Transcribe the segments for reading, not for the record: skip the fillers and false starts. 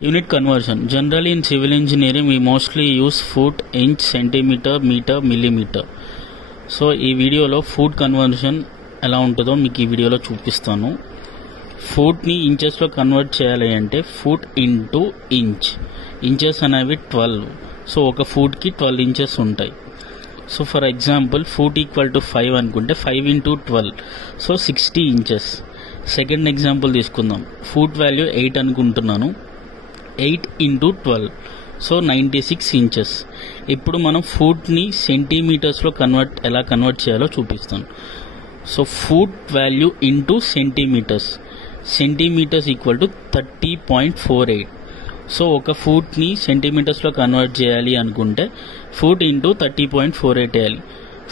Unit conversion. Generally in civil engineering we mostly use foot, inch, centimeter, meter, millimeter. So ఈ వీడియోలో foot conversion ఎలా ఉంటుందో మీకు ఈ వీడియోలో చూపిస్తాను. ఫూట్ని ఇంచెస్లో కన్వర్ట్ చేయాలి అంటే ఫూట్ ఇంటూ ఇంచ్. ఇంచెస్ అనేవి 12. సో ఒక ఫూట్కి 12 ఇంచెస్ ఉంటాయి. So for example foot equal to 5 అనుకుంటే 5 into 12 so 60 inches. Second example తీసుకుందాం. ఫూట్ వాల్యూ 8 అనుకుంటున్నాను. 8 ఇంటూ 12 సో 96 ఇంచెస్. ఇప్పుడు మనం ఫూట్ని సెంటీమీటర్స్లో ఎలా కన్వర్ట్ చేయాలో చూపిస్తాను. So foot value into centimetres. Centimetres equal to 30.48. So ఒక ఫూట్ని సెంటీమీటర్స్లో కన్వర్ట్ చేయాలి అనుకుంటే ఫూట్ ఇంటూ 30.48 వేయాలి.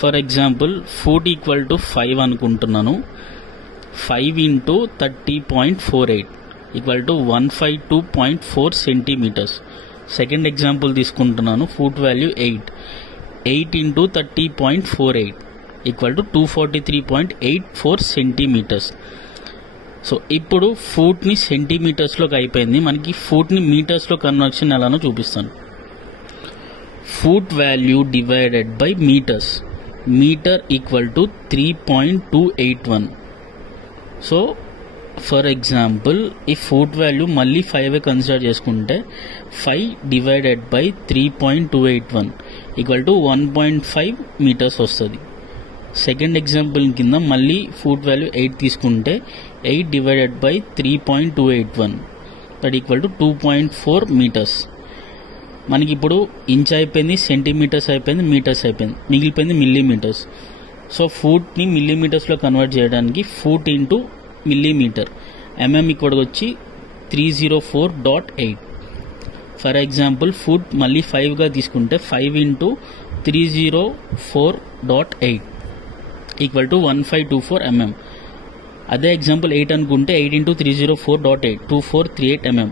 For example foot equal to 5 అనుకుంటున్నాను. 5 into 30.48 equal to 152.4 centimetres. Second example తీసుకుంటున్నాను. Foot value 8 into 30.48 equal to 243.84 centimetres. So ఇప్పుడు ఫూట్ని సెంటీమీటర్స్లోకి అయిపోయింది. మనకి ఫూట్ని మీటర్స్లో కన్వర్షన్ ఎలానో చూపిస్తాను. Foot value divided by metres. Metre equal to 3.281. So for example ఈ ఫూట్ వాల్యూ మళ్ళీ 5 కన్సిడర్ చేసుకుంటే 5 divided by 3.281 equal to 1.5 metres వస్తుంది. సెకండ్ ఎగ్జాంపుల్ కింద మళ్ళీ ఫూట్ వాల్యూ 8 తీసుకుంటే 8 divided by 3.281 that equal to 2.4 metres. మనకి ఇప్పుడు ఇంచ్ అయిపోయింది, సెంటీమీటర్స్ అయిపోయింది, మీటర్స్ అయిపోయింది, మిగిలిపోయింది మిల్లీమీటర్స్. సో ఫూట్ని మిల్లీమీటర్స్లో కన్వర్ట్ చేయడానికి ఫూట్ ఇంటూ మిల్లీమీటర్. ఎంఎం ఇక్కడ వచ్చి 304.8. ఫర్ ఎగ్జాంపుల్ ఫూట్ మళ్ళీ 5గా తీసుకుంటే 5 ఇంటూ 304.8 ఈక్వల్ టు 1524 mm. అదే ఎగ్జాంపుల్ 8 అనుకుంటే 8 ఇంటూ 304.8 2438 mm.